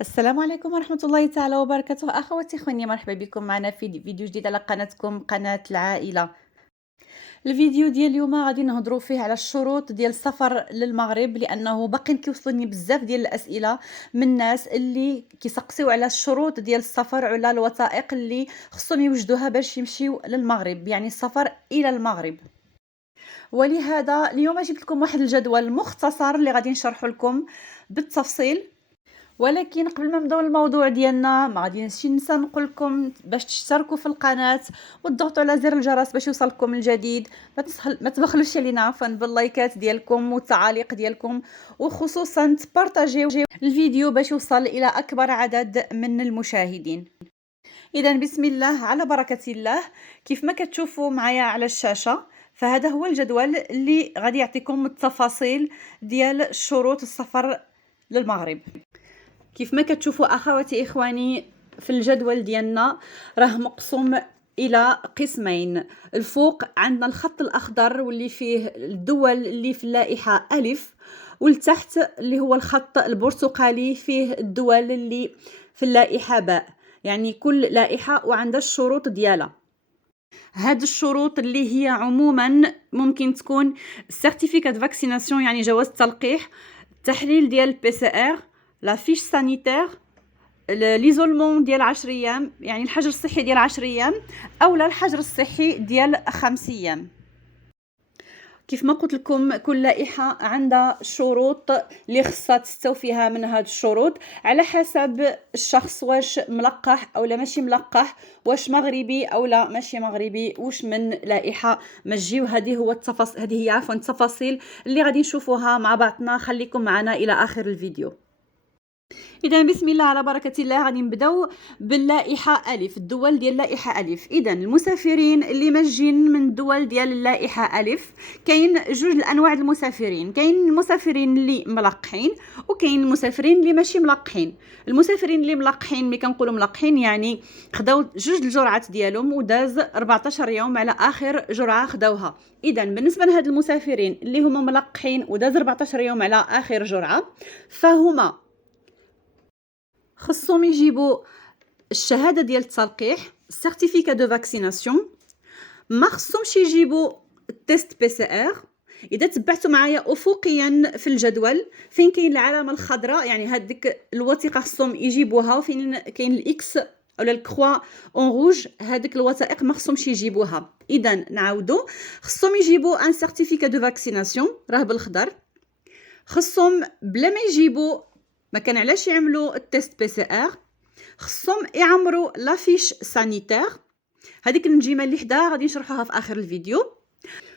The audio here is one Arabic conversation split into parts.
السلام عليكم ورحمة الله تعالى وبركاته. أخواتي خويني، مرحبا بكم معنا في فيديو جديد على قناتكم قناة العائلة. الفيديو ديال اليوم غادي نهضروا فيه على الشروط ديال السفر للمغرب، لأنه باقيين كيوصلوني بزاف ديال الأسئلة من الناس اللي كيسقسيو على الشروط ديال السفر وعلى الوثائق اللي خصهم يوجدوها باش يمشيو للمغرب، يعني السفر إلى المغرب. ولهذا اليوم جبت لكم واحد الجدول مختصر اللي غادي نشرحه لكم بالتفصيل. ولكن قبل ما نبداو الموضوع ديالنا ما غاديش ننسى نقول لكم باش تشتركوا في القناه وتضغطوا على زر الجرس باش يوصلكم الجديد. ما تبخلوش علينا عفوا باللايكات ديالكم والتعاليق ديالكم، وخصوصا تبارطاجيو الفيديو باش يوصل الى اكبر عدد من المشاهدين. اذا بسم الله على بركه الله. كيف ما كتشوفوا معايا على الشاشه، فهذا هو الجدول اللي غادي يعطيكم التفاصيل ديال شروط السفر للمغرب. كيف ما كتشوفوا اخواتي اخواني في الجدول ديالنا راه مقسوم الى قسمين. الفوق عندنا الخط الاخضر واللي فيه الدول اللي في اللائحه الف، والتحت اللي هو الخط البرتقالي فيه الدول اللي في اللائحه باء. يعني كل لائحه وعندها الشروط ديالها. هاد الشروط اللي هي عموما ممكن تكون سيرتيفيكات فاكسيناسيون، يعني جواز التلقيح، التحليل ديال البي سي ار، لا فيش سانيتير، ليزولمون ديال 10 ايام، يعني الحجر الصحي ديال 10 ايام، اولا الحجر الصحي ديال 5 ايام. كيف ما قلت لكم كل لائحه عندها شروط اللي خصها تستوفيها. من هاد الشروط على حسب الشخص واش ملقح او لا ماشي ملقح، واش مغربي او لا ماشي مغربي، واش من لائحه ماشي. وهذه هو التفاصيل، هذه هي عفوا التفاصيل اللي غادي نشوفوها مع بعضنا. خليكم معنا الى اخر الفيديو. اذا بسم الله على بركه الله غادي نبداو باللائحه الف، الدول ديال اللائحه الف. اذا المسافرين اللي ماجين من الدول ديال اللائحه الف، كاين جوج الانواع المسافرين. كاين المسافرين اللي ملقحين وكاين المسافرين اللي ماشي ملقحين. المسافرين اللي ملقحين، ملي كنقولوا ملقحين يعني خداو جوج الجرعات ديالهم وداز 14 يوم على اخر جرعه خداوها. اذا بالنسبه لهاد المسافرين اللي هما ملقحين وداز 14 يوم على اخر جرعه، فهما خصهم يجيبوا الشهاده ديال التلقيح، سيرتيفيكا دو فاكسيناسيون. ما خصهمش يجيبوا التيست بي سي ار. اذا تبعتوا معايا افقيا في الجدول فين كاين العلامه الخضراء، يعني هذيك الوثيقه خصهم يجيبوها، وفين كاين الاكس ولا الكروا اون روج، هذيك الوثائق ما خصهمش يجيبوها. اذا نعاودوا، خصهم يجيبوا ان سيرتيفيكا دو فاكسيناسيون راه بالخضر. خصهم بلا ما يجيبوا، ما كان علاش يعملوا التيست بي سي ار، خصهم يعمروا لافيش سانيتير. هذيك النجيمه اللي حداها غادي نشرحوها في اخر الفيديو.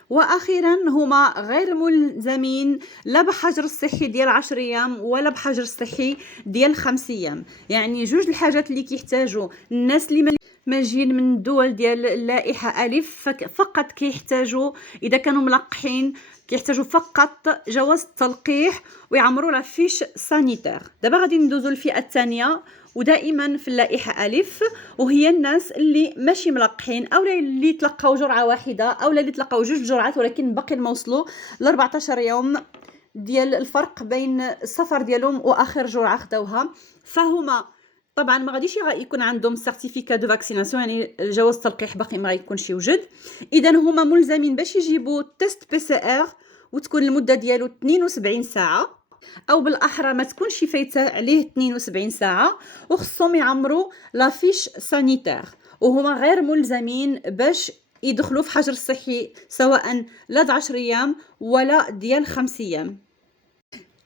واخيرا هما غير ملزمين لا بحجر الصحي ديال 10 ايام ولا بحجر الصحي ديال 5 ايام. يعني جوج الحاجات اللي كيحتاجوا الناس اللي ماجيين من الدول ديال اللائحه الف فقط كيحتاجوا، اذا كانوا ملقحين كيحتاجوا فقط جواز التلقيح ويعمروا لا فيش سانيتير. دابا غادي ندوزو للفئه الثانيه، ودائما في اللائحه الف، وهي الناس اللي ماشي ملقحين او اللي تلقاو جرعه واحده او اللي تلقاو جوج جرعات ولكن باقي ما وصلوا ل 14 يوم ديال الفرق بين السفر ديالهم واخر جرعه خداوها. فهما طبعا ما غاديش يكون عندهم سيرتيفيكا دو فاكسيناسيون، يعني جواز التلقيح باقي ما غيكونش يوجد. اذا هما ملزمين باش يجيبوا تيست بي سي ار، وتكون المده ديالو 72 ساعه، او بالاحرى ما تكونش فايته عليه 72 ساعه. وخصهم يعمروا لافيش سانيتير، وهما غير ملزمين باش يدخلوا في حجر صحي سواء لا د 10 ايام ولا ديال 5 ايام.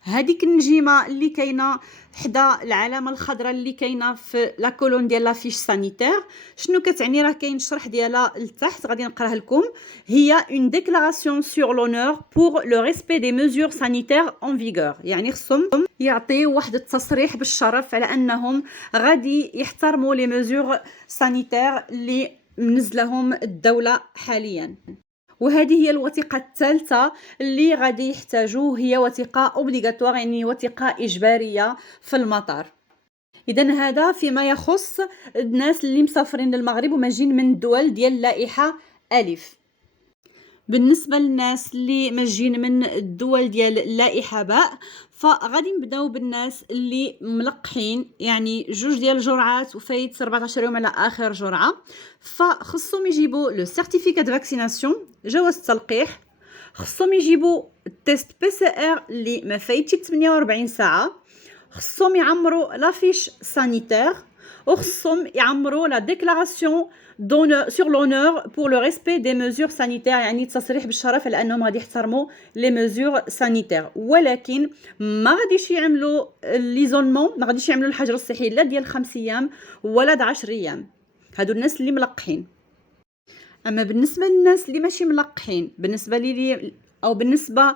هذيك النجيمه اللي كاينه حدا العلامه الخضراء اللي كاينه في لا كولون ديال لا فيش سانيتير، شنو كتعني؟ راه كاين الشرح ديالها لتحت غادي نقراه لكم. هي une déclaration sur l'honneur pour le respect des mesures sanitaires en vigueur. يعني خصهم يعطيو واحد التصريح بالشرف على انهم غادي يحترموا لي ميزور سانيتير اللي منزلهم الدوله حاليا. وهذه هي الوثيقة الثالثة اللي غادي يحتاجوه، هي وثيقة اوبليغاتوار، يعني وثيقة إجبارية في المطار. إذا هذا فيما يخص الناس اللي مسافرين للمغرب وماجين من الدول ديال اللائحة ألف. بالنسبة للناس اللي ماجين من الدول ديال اللائحة باء، فغادي نبداو بالناس اللي ملقحين، يعني 2 ديال الجرعات وفايت 14 يوم على آخر جرعة، فخصهم يجيبوا le certificat de vaccination جواز التلقيح، خصهم يجيبوا التيست PCR اللي ما فايتش 48 ساعة، خصهم يعمروا لافيش سانيتير، وخصهم يعمروا لا ديكلاراسيون sur l'honneur pour le respect des mesures sanitaires، يعني تصريح بالشرف على انهم غادي يحترموا لي mesures sanitaires، ولكن ما غاديش يعملوا ليزولمون، ما غاديش يعملوا الحجر الصحي لا ديال 5 ايام ولا د 10 ايام. هادو الناس اللي ملقحين. اما بالنسبه للناس اللي ماشي ملقحين، بالنسبه لي او بالنسبه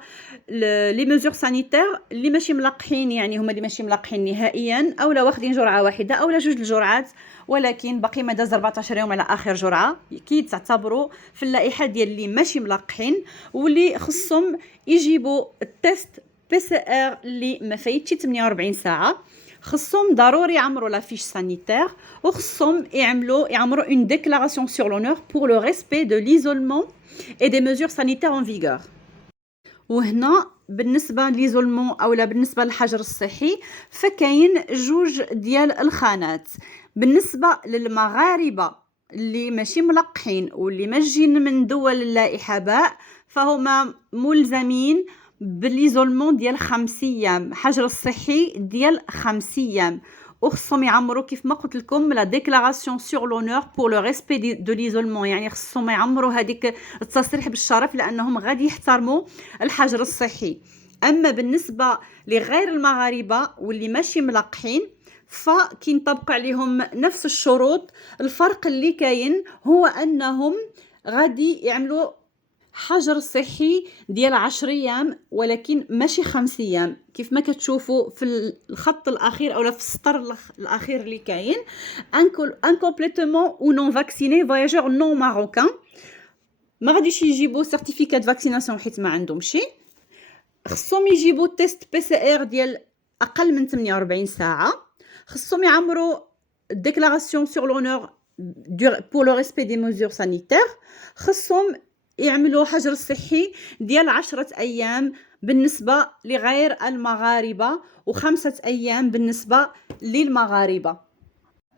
لي ميزور سانيتير اللي ماشي ملقحين، يعني هما اللي ماشي ملقحين نهائيا او لا واخدين جرعه واحده او لا 2 الجرعات، ولكن باقي ما داز 14 يوم على اخر جرعه، كيتعتبروا في اللائحه ديال اللي ماشي ملقحين، واللي خصهم يجيبوا التيست بي سي ار اللي ما فايتش 48 ساعه، خصهم ضروري يعمروا لا فيش سانيتير، وخصهم يعمروا une déclaration sur l'honneur pour le respect de l'isolement et des mesures sanitaires en vigueur. وهنا بالنسبة ليزولمون أولا بالنسبة للحجر الصحي، فكاين 2 ديال الخانات. بالنسبة للمغاربة اللي ماشي ملقحين واللي ماجين من دول اللائحة باء، فهما ملزمين بالليزولمون ديال 5 ايام، حجر الصحي ديال 5 ايام، وخصهم يعمروا كيف ما قلت لكم لا ديكلاراسيون سور لونور بور لو ريسبي دو ليزولمون، يعني خصهم يعمروا هذيك التصريح بالشرف لانهم غادي يحترموا الحجر الصحي. اما بالنسبه لغير المغاربه واللي ماشي ملقحين، فكينطبق عليهم نفس الشروط. الفرق اللي كاين هو انهم غادي يعملوا حجر صحي ديال 10 ايام ولكن ماشي 5 ايام، كيف ما كتشوفوا في الخط الاخير اولا في السطر الاخير اللي كاين ان كومبليتومون او نون فاكسيني فواياجور نون ماروكان، ما غاديش يجيبوا سيرتيفيكات فاكسيناسيون حيت ما عندهمش، خصهم يجيبوا تيست بي سي ار ديال اقل من 48 ساعه، خصهم يعمروا ديكلاراسيون سور لونور pour le respect des mesures sanitaires، خصهم يعملوا حجر صحي ديال 10 ايام بالنسبه لغير المغاربه و5 ايام بالنسبه للمغاربه.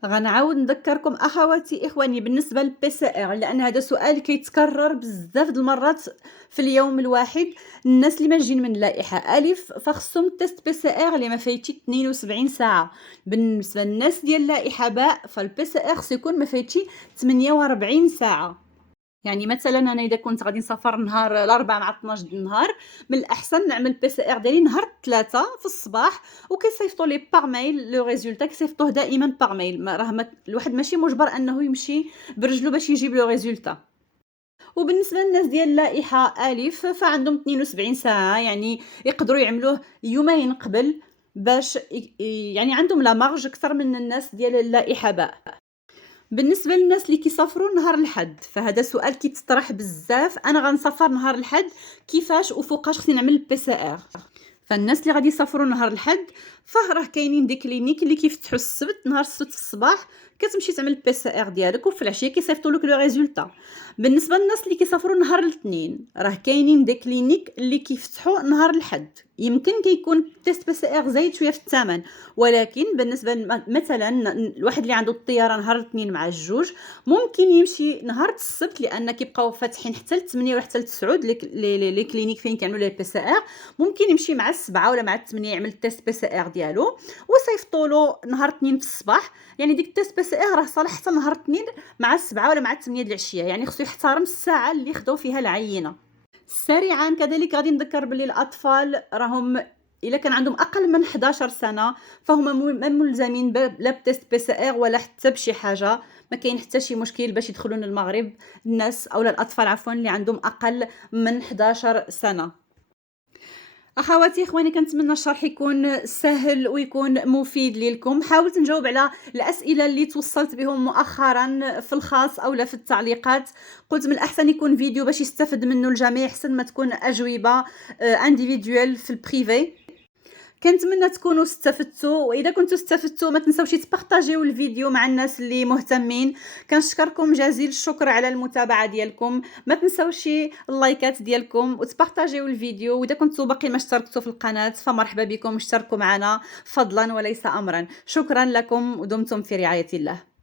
غنعاود نذكركم اخواتي اخواني بالنسبه للبي سي ار، لان هذا سؤال كيتكرر بزاف د المرات في اليوم الواحد. الناس اللي ماجين من اللائحه الف فخصهم تيست بي سي ار اللي ما فايتش 72 ساعه. بالنسبه للناس ديال اللائحه باء فالبي سي ار سيكون ما فايتش 48 ساعه. يعني مثلا انا اذا كنت غادي نسافر نهار الاربعاء مع 12 د النهار، من الاحسن نعمل بي سي ار ديالي نهار الثلاثاء في الصباح، وكيصيفطوا لي باغ ميل لو ريزولتا، كيصيفطوه دائما باغ ميل، راه الواحد ماشي مجبر انه يمشي برجلو باش يجيب لو ريزولتا. وبالنسبه للناس ديال اللائحه الف فعندهم 72 ساعه، يعني يقدروا يعملوه يومين قبل باش يعني عندهم لا مارج اكثر من الناس ديال اللائحه باء. بالنسبه للناس اللي كيسافروا نهار الحد، فهذا سؤال كيتطرح بزاف، انا غنسافر نهار الحد كيفاش وفوقاش خصني نعمل البي سي ار؟ فالناس اللي غادي يسافروا نهار الحد فراه كاينين دي كلينيك اللي كيفتحوا السبت، نهار السبت في الصباح كتمشي تعمل البي سي ار ديالك، وفي العشيه كيصيفطوا لك لو ريزولتا. بالنسبه للناس اللي كيسافروا نهار الاثنين راه كاينين دي كلينيك اللي كيفتحوا نهار الحد، يمكن كيكون تيست بي سي ار زايد شويه في الثمن، ولكن بالنسبه مثلا الواحد اللي عنده الطياره نهار الاثنين مع الجوج ممكن يمشي نهار السبت، لان كيبقاو فاتحين حتى ل 8 ولا حتى ل 9 لي كلينيك فين كيعملوا لي بي سي ار، ممكن يمشي مع 7 ولا مع 8 يعمل التيست بي سي ار ديالو ويصيفطوا له نهار الاثنين في الصباح. يعني ديك التيست بي سي ار راه صالح حتى نهار الاثنين مع 7 ولا مع 8 د العشيه، يعني خصو يحترم الساعه اللي خداو فيها العينه. سريعا كذلك غادي نذكر باللي الاطفال راهم الا كان عندهم اقل من 11 سنه فهما ملزمين لا بتيست بي سي ار ولا حتى بشي حاجه، ما كاين حتى شي مشكل باش يدخلون المغرب الناس اولا الاطفال عفوا اللي عندهم اقل من 11 سنه. اخواتي اخواني كنتمنى الشرح يكون سهل ويكون مفيد لكم. حاولت نجاوب على الاسئله اللي توصلت بهم مؤخرا في الخاص او لا في التعليقات، قلت من الاحسن يكون فيديو باش يستفد منه الجميع احسن ما تكون اجوبه انديفيدوال في البريفي. كنتمنى تكونوا استفدتوا، وإذا كنتوا استفدتوا ما تنساوش تبارطاجيو الفيديو مع الناس اللي مهتمين. كنشكركم جزيل الشكر على المتابعة ديالكم، ما تنساوش اللايكات ديالكم وتبارطاجيو الفيديو، وإذا كنتوا باقي ما اشتركتوا في القناة فمرحبا بكم اشتركوا معنا فضلا وليس أمرا. شكرا لكم ودمتم في رعاية الله.